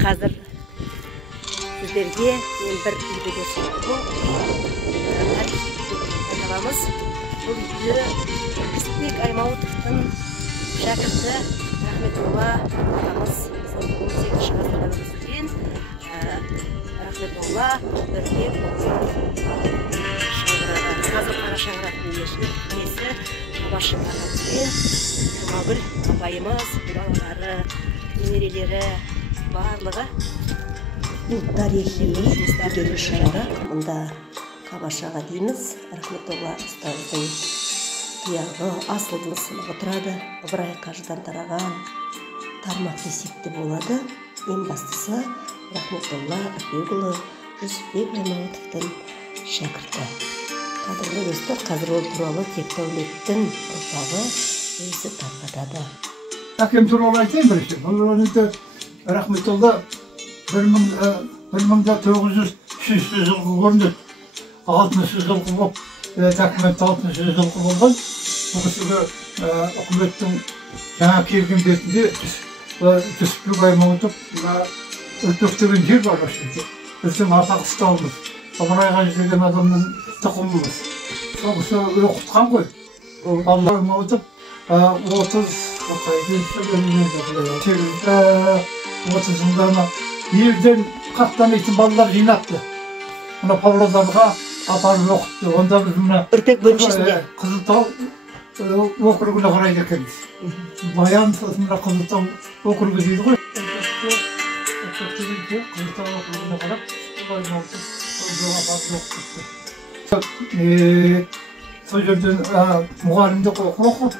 Қазір сіздерге мен бір үйді көрсетіп айтамыз. Бұл үйді Жүсіпбек Аймауытовтың шәкірті Рахметолла ағамыз 18-ші ғасырда өмір сүрген Рахметолла Нұрбек қазір қара шаңырақтың иесі Абашев ағамызбен Жұмагүл апайымыз, балалары, немерелері барлығы бұл тарихи өткен шара. Мұнда Қабашаға дейміз. Рахметолла ұстаздың тұяғы асылдың сынығы тұрады. Ыбырай қажыдан тараған тармақ десекті болады. Ең бастысы Рахметолла Үпекұлы Жүсіпбек Аймауытовтың шәкірті. Қадірлі достар, қазір ол туралы тек дәулеттің ұрпағы өзі тарқатады. Әкем туралы айтайын бірінші. Бұл Рахметолла 1903 жылғы көрінеді. 60 жылғы болып, документ 60 жылғы болған. Бұл кісіге үкіметтің жаңа келген бетінде Жүсіпбек Аймауытов Үрпек деген жер бар осында. Біздің ата қыстауымыз. Ыбырайға деген адамның тұқымымыз. Сол кісі оқытқан ғой. Алла Аймауытов 30 жылдана елден қаттанайтын балалар жинапты. Мына Павлодарға апарып оқытты. Онда біз мына Үрпек бөлімшесінде Қызылтау округіне қарайды екенбіз. Баян мына Қызылтау округі дейді ғой. Қызылтау округіне қарап, сол жерден мұғалімдік оқып,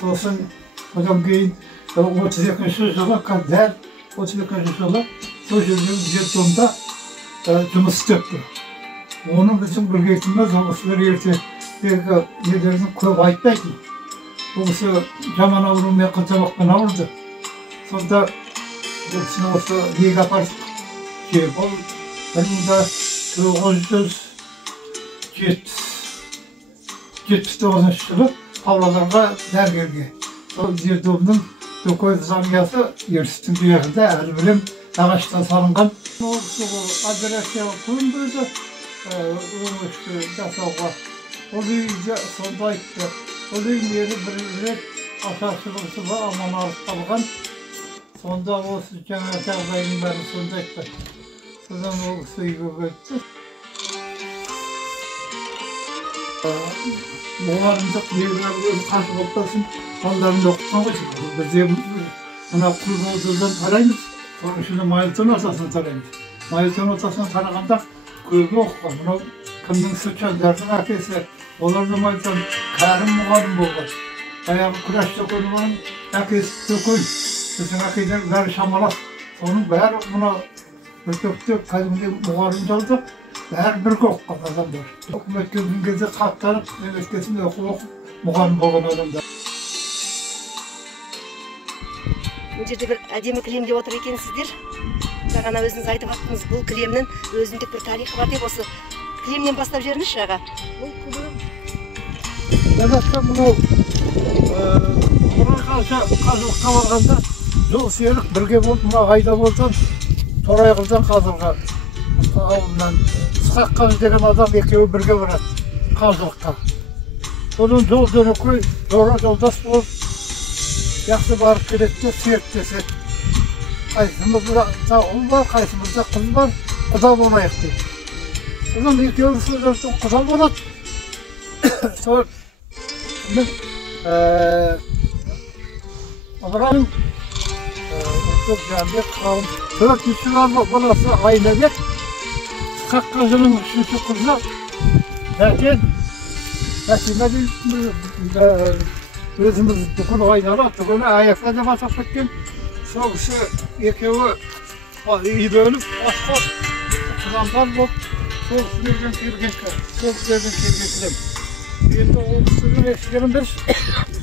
сосын одан кейін 32-ші жылы, дәл 32-ші жылы сол жерден детдомда жұмыс істепті. Оның біздің білгейтініміз, ол кісілер ертедегі елдердің көп айтпайтын. Ол кісі жаман аурумен қызамақпен ауырды. Сонда ол кісіні осы неге апардық. Ол 1979 жылы Павлодарға дәрігерге. Сол детдомның Төкөз замиясы ертістің тұяғында әлі білім ағаштан салынған. Ол кісі операцияға көнбеді, өңешті жасауға. Ол үйде сонда айтты. Ол үй мені бір рет ашаршылығы аман алып қалған. Сонда осы жаңа жағдайдың бәрі сонда айтты. Содан ол кісі үйге кетті. Мұғалімдік негізі қашып оқтасын, балдарымды оқытқан ғой. Бізде мына құлбауыздан тараймыз, соның ішінде Майылтон атасынан тараймыз. Майылтон атасынан тарағанда көбі оқыған. Мынау кімнің Сүтжандардың әкесі, оларды Майылтон кәрім мұғалім болған. Баяғы күрәш Төкөннің әкесі Төкөн, біздің әкелер бәрі шамалас. Соның бәрі мына Үрпекте кәдімгі мұғалім жалды. Бәрі бірге оқыған адамдар. Үкімет келген кезде қаттанып, мемлекетінде оқып, мұғалім болған адамдар. Бұл жерде бір әдемі кілем деп отыр екенсіздер. Жаңа өзіңіз айтып attыңыз, бұл кілемнің өзіндік бір тарихы бар деп, осы кілемнен бастап жеріңізші аға. Бұл кілем Дәлетті мұнау қазылыққа барғанда жол серік бірге болып, мұна қайда болсан Торайғырдан қазылға ауылынан Ысқақ Қажы деген адам екеуі бірге барады қазылыққа. Оның жол жөнекөй жолдас болып жақсы барып келеді, серіктеседі. Қайсымызда ұл бар, қайсымызда қыз бар, құда болайық дейді. Содан екеуі сөздердің құда болады. Сол Ыбырайдың Жәнібек қауым 4-ші баласы Айнабек, Ысқақ Қажының 3-ші қызы Бәкен, Бәкеме өзіміз бүкіл ойнары, түгілі аяқта деп атап кеткен. Сол кісі екеуі үйленіп, асқап, құрандар болып, сол кісілерден келген кілем. Енді ол кісінің ешкерін бір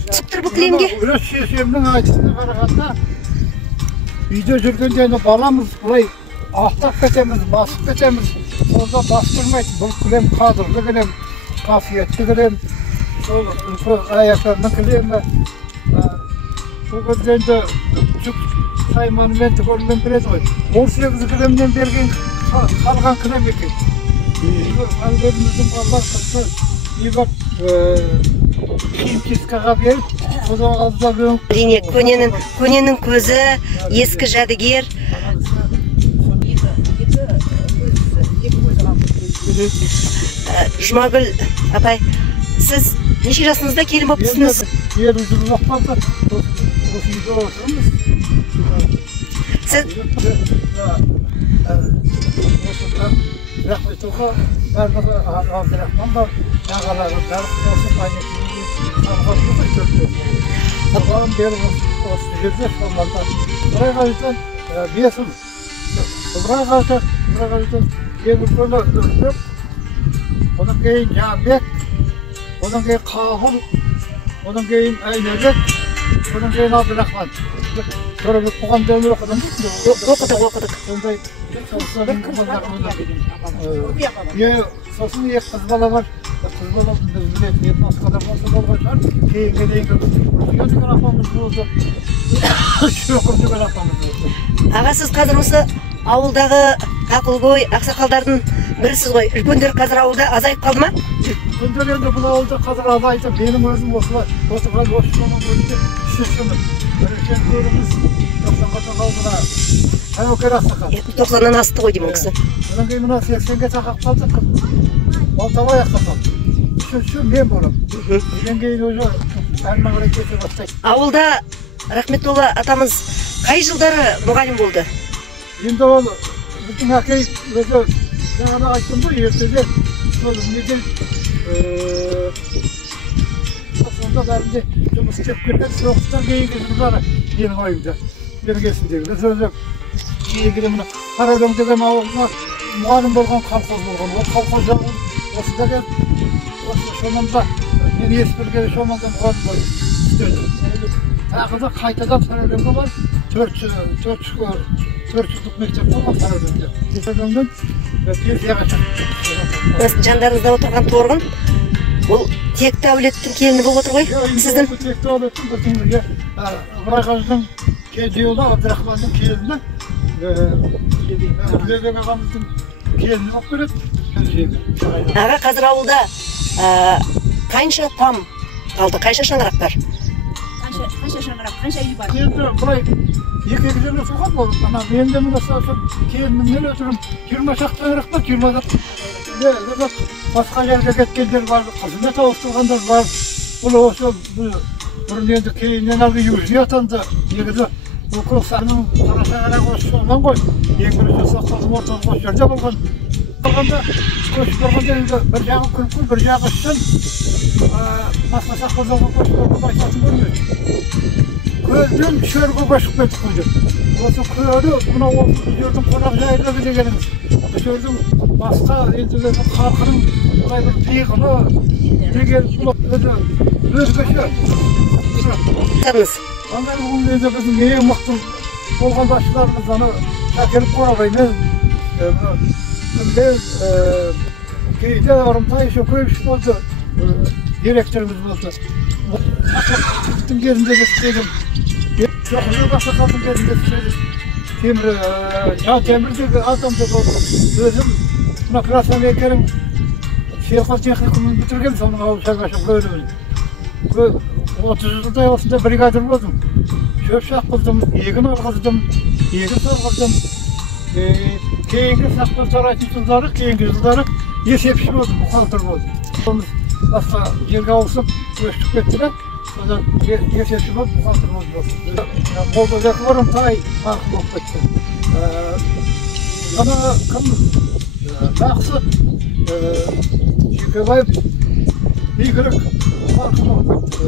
Түсіп бұл кілемге? Өз шешемнің айтысына қарағанда, үйде жүргенде баламыз бұлай ақтап кетеміз, басып кетеміз. Сонда бастырмайды. Бұл кілем қадірлі кілем, қасиетті кілем. Сол аяқтарының кілемі. Бұл кезде Say monumenti көрінген береді ғой. 18 кілемнен берген қалған кілем екен. Әлбетіміздің балалар қысы ебап химчисткаға беріп, содан алдыда беріп. Әрине, көненің көзі, ескі жәдігер. Жұмагүл апай, сіз неше жасыңызда келін болып түсіңіз? 50 жыл уақытта осы үйде отырмыз. Сіз рахметұлға барлығы Абдрахман бар, ағалары барлық осы пайнекені Сабағын беріп осы жерде шамалда. Бұрақ айтын 5 жыл. Бұрақ айтын кейбір күні үрпек, одан кейін Жанбек, одан кейін Қабыл, одан кейін Айнабек, одан кейін Абдрахман. Көріп бұған дәуір оқыдым. оқыдық. Сондай сосын екі қыз бала бар. Қыз бала біз білетін басқада болса болған шығар. Кейінге дейінгі жүрген апамыз болды. Шөкір жүрген апамыз болды. Аға, сіз қазір осы ауылдағы ақылгөй ақсақалдардың бірісіз ғой. Үлкендер қазір ауылда азайып қалды ма? Үлкендер енді бұл ауылда қазір азайып, менің өзім осылай отырған осы соның өзінде шешімін. Біріншен көріміз 90-ға тоғалдыға әуекер ақсақал. 90-нан асты ғой деймін кісі. Одан кейін мына 80-ге тақап қалды қыз. Алтабай ақсақал. Үшінші мен болам. Одан кейін өзі әрмен қарай кете бастайды. Ауылда Рахметолла атамыз қай жылдары мұғалім болды? Енді ол біздің әкей өзі жаңағыда айттым ғой, ертеде сол неден сонда бәрінде жұмыс істеп келген соғыстан кейінгі жылдары менің ойымда. Менің есімдегі. Біз өзі кейінгі мына Қарадөң деген ауылға мұғалім болған колхоз болған. Ол колхоз жабылып осында келіп, осы Шоманда, мен ес білгені Шоманда мұғалім болып істеді. Тағы да қайтадан Қарадөңге барып 400-лық мектеп болған Қарадөңде. Қарадөңден пенсияға шықты. Жандарыңызда отырған торғын, ол текті әулеттің келіні болып отыр ғой, сіздің? Текті әулеттің біздің Ыбырайғажының кедеуілі, Абдрахманның келіні, Үлебек ағамыздың келіні болып келеді. Аға, қазір ауылда қанша там қалды, қанша шаңырақ бар? Қанша шаңырақ, қанша үй бар? Енді бұлай екі жерде тұрған бол. Мен де мына келінімнен өтірім 20 шақты шаңырақ бар, 20-да. Басқа жерге кеткендер бар, қызмет ауыстырғандар бар. Бұл осы бұрын енді кейіннен әлгі южный атанды. Негізі бұл Көксарының қара шаңырақ осы соңынан ғой. Ең бірінші соққазым орталық осы жерде болған. Болғанда көшіп болғанда енді бір жағы күлкіл, бір жағы шын. Басқа сақпазалға көшіп болғанда айтатын көрмеді. Көзден шөрге көшіп кетіп қойды. Осы көрі мына осы жердің қонақ жайлығы дегеніміз. Бұл жердің басқа енді халқының бұлай бір пиғылы деген өзгеше. Ондай бұл енді біздің ең мықты болған басшыларымыз аны Шәкеріп Қорабаймен кейде Ұрымтай Шөкеевич болды, директорымыз болды. Ақсақалдың кезінде істедім. Шоқырдың ақсақалдың кезінде істедім. Темірдегі атомды болды. Өзім мына Красноярскінің Шелқос техникумын бітірген, соның ауыл шаруашылық бөлімін. 30 жылдай осында бригадир болдым. Шөп шаққыздым, егін алғыздым, егін салғыздым. Кейінгі сақпыз тарайтын жылдары, кейінгі жылдары есепші болдым, мұқалтыр болдым. Басқа жерге ауысып, өштік кетті де, содан есепші болып, мұқалтыр болдым. Молдадегі Ұрымтай марқым болып кетті. Ана кім? Бақсы Шекебаев игілік марқым болып кетті.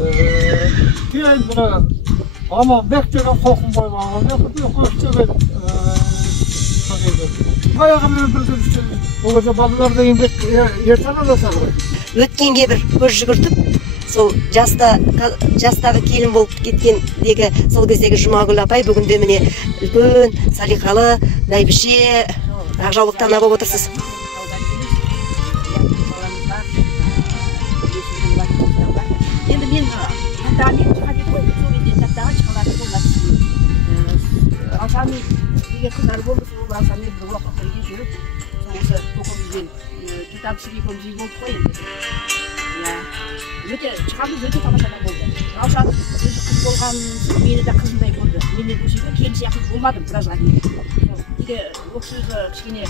Кейін бұна Аманбек деген Қоқымбай Аманбек көштеген баяғымен білдірістен. Ол кезде балаларды еңбек ертен аласар ғой. Өткенге бір көз жүгіртіп, сол жастағы келін болып кеткендегі сол кездегі Жұмагүл апай бүгінде міне үлкен, салиқалы, бәйбіше, ақжаулықты ана болып отырсыз. Енді мен тақтаға шыға деп қойдым, сол кезде тақтаға шығаларды болмасын. Асан деген қыздар болды, сол Асанмен бір уақыт бірге жүріп, осы тоқымызбен китап сүйекіміз үй болдық қой енді. Өте шығамыз өте тамашадан болды. Раушан өзі қыз болған, мені де қызымдай болды. Менен көшеге келін сияқты болмадым біразға дейін. Кейде ол кісі кішкене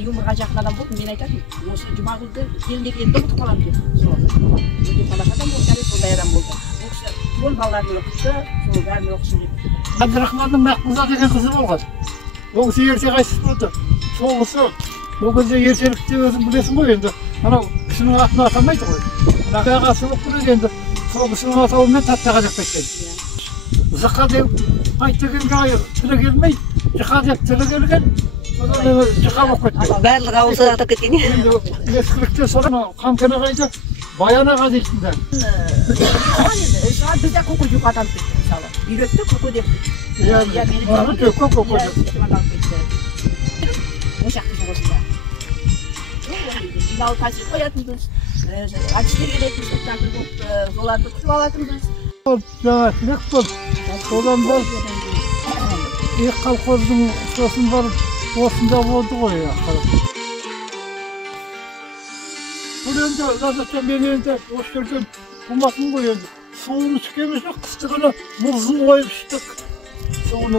юморға жақын адам болды, мен айтатынмын, осы Жұмағұлды келіндегі енді ұмытып қаламын деп. Өте тамашадан болды, сондай адам болды. Ол кісі ол балаларын оқытты, сол бәрін оқысын деп. Әбдірахманның Мақпұлза деген қызы болған. Ол кісі ерте қайтыс болды. Сол кісі ол кезде ертеректе өзің білесің ғой енді. Анау кісінің атын атамайды ғой. Ағасы болып тұрады енді. Сол кісінің атауымен таттаға деп кеткен. Зыққа деп айт дегенге тілі келмей, жықа деп тілі келген. Содан жықа болып кеткен. Барлығы ауылды атап кеткен. Енді ескілікте содан қамкені қайда Баян аға дейтіндер. Бізде көке жоқ аталып кетті, мысалы. Үйретті көке деп. Көке деп. Ошақты жоғысында. Жиналы тәсір қоятынбыз, әдістер келетін спектакль болып, соларды күтіп алатынбыз. Жаңа тілек бол. Содан бол. Ек қалқордың сосын барып, осында болды ғой. Бұл енді, жазатша мен енді осы жерден болмасын ғой енді. Суын ішкеміз жоқ, қыстығыны мұзын қойып іштік. Суын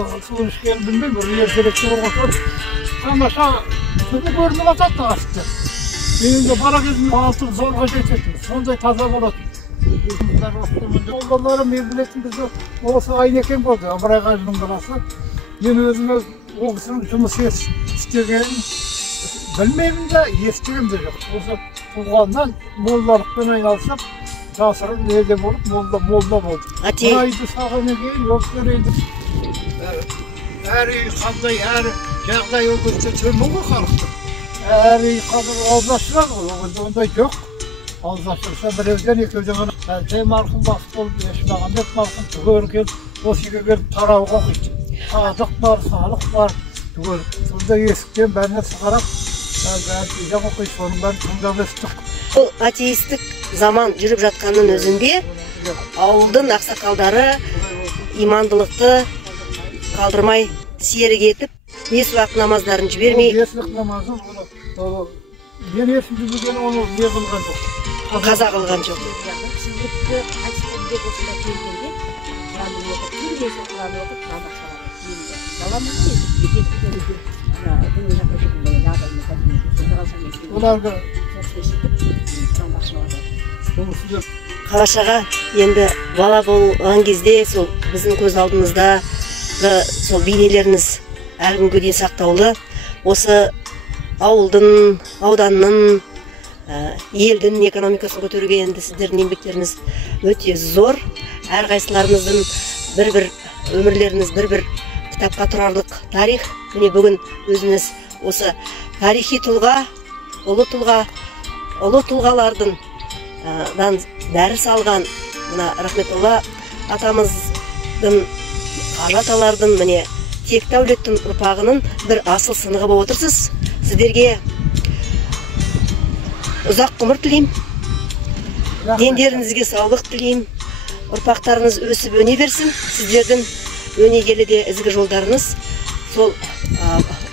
ішкені білмеймін, бір ертеректе болған. Тамаша түні көрініп атады асты. Мен енді бара кезінде алтын зорға жететін, сондай таза болатын. Олдалары мен білетін бізді осы Айнекен болды, Абырай Қажының баласы. Мен өзім ол кісінің жұмыс істегенін білмеймін де, естігім де жоқ. Осы туғаннан моллалықпен айналысып, жасырын неде болып, молда болды. Айды сағаннан кейін, ол кісілер енді әр үй қандай, әр жағдай ол кезде төмен ғой халықтың. Әр үй қазір ауызашылар ғой, ондай жоқ. Ауызашылса біреуден екеуден ғана әлде марқұм бақыт болып, Ешмағамбет марқұм түгел келіп, осы үйге келіп тарауға оқиды. Садық бар, салық бар, түгел. Сонда есіктен бәріне сығарап, бәрі оқиды, соның бәрін тыңдап естік. Бұл атеистік заман жүріп жатқанның өзінде ауылдың ақсақалдары имандылықты қалдырмай серік етіп, бес уақыт намаздарын жібермей. Бес уақыт намазын мен есімді білген оны не қылған жоқ. Қаза қылған жоқ. Қалашаға енді бала болған кезде сол біздің көз алдымызда сол бейнелеріңіз әлі күнге дейін сақтаулы. Осы ауылдың, ауданның, елдің экономикасын көтеруге енді сіздердің еңбектеріңіз өте зор. Әрқайсыларыңыздың бір-бір өмірлеріңіз бір-бір кітапқа тұрарлық тарих. Міне бүгін өзіңіз осы тарихи тұлға, ұлы тұлғалардың дәріс алған мына Рахметолла атамыздың, Қажы аталардың, міне текті әулеттің ұрпағының бір асыл сынығы болып отырсыз. Сіздерге ұзақ ғұмыр тілеймін, дендеріңізге саулық тілеймін, ұрпақтарыңыз өсіп өне берсін. Сіздердің өнегелі де ізгі жолдарыңыз сол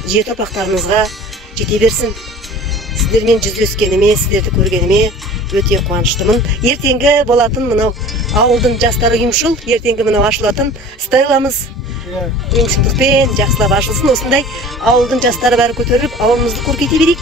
жеті ұрпақтарыңызға жете берсін. Сіздермен жүздескеніме, сіздерді көргеніме өте қуаныштымын. Ертеңгі болатын мынау ауылдың жастары ұйымшыл, ертеңгі мынау ашылатын стелламыз ұйымшылдықпен жақсылап ашылсын. Осындай ауылдың жастары бәрі көтеріліп, ауылымызды көркейте берейік.